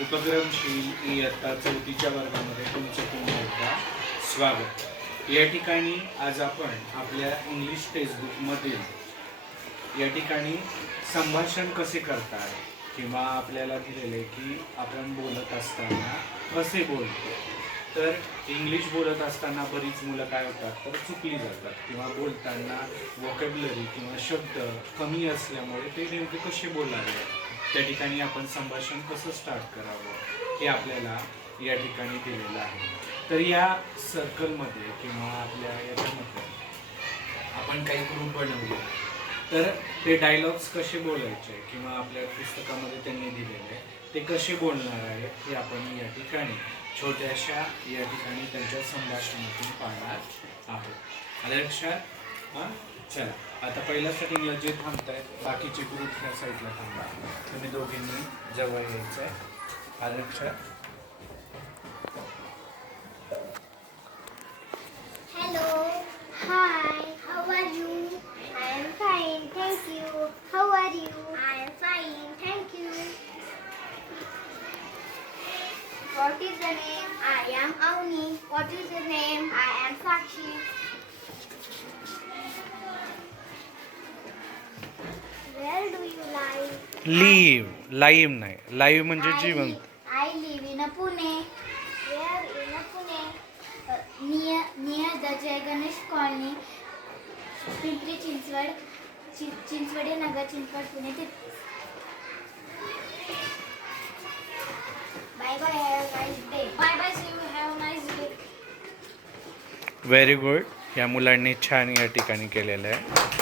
उपक्रमशील इयत्ता 4थीच्या वर्गामध्ये तुमचं पुन्हा एकदा स्वागत. या ठिकाणी आज आपण आपल्या इंग्लिश टेक्स्टबुकमधील या ठिकाणी संभाषण कसे करतात किंवा आपल्याला दिलेले की आपण बोलत असताना कसे बोलतो. तर इंग्लिश बोलत असताना बरीच मुलं काय होतात तर चुकली जातात किंवा बोलताना वोकॅब्युलरी किंवा शब्द कमी असल्यामुळे ते नेमके कसे बोलावे, त्या ठिकाणी आपण संभाषण कसं स्टार्ट करावं हे आपल्याला या ठिकाणी दिलेलं आहे. तर या सर्कलमध्ये किंवा आपल्या याच्यामध्ये आपण काही ग्रुप बनवले तर ते डायलॉग्स कसे बोलायचे किंवा आपल्या पुस्तकामध्ये त्यांनी दिलेले ते कसे बोलणार आहेत हे आपण या ठिकाणी छोट्याशा या ठिकाणी त्यांच्या संभाषणातून पाहणार आहोत. आलं लक्षात? हां, चला आता पहिल्या सेटिंगला जे थांबतायत बाकीचे ग्रुप ह्या साईडला थांबा. तुम्ही दोघींनी जवळ यायचं आहे. आलं लक्षात? Hello. Hi. How are you? I am fine. Thank you. How are you? I am fine. Thank you. What is the name? I am Avni. What is your name? I am Sakshi. Where do you live? Live नाही, live म्हणजे जिवंत. I live in Pune. Where in Pune? Near the Jai Ganesh Colony, Pimpri Chinchwad, Chinchwade Nagar, Chinchwad, Pune. Bye bye. Have a nice day. Bye bye. See you. Have a nice day. Very good. या मुलांनी छान या ठिकाणी केलेलं आहे.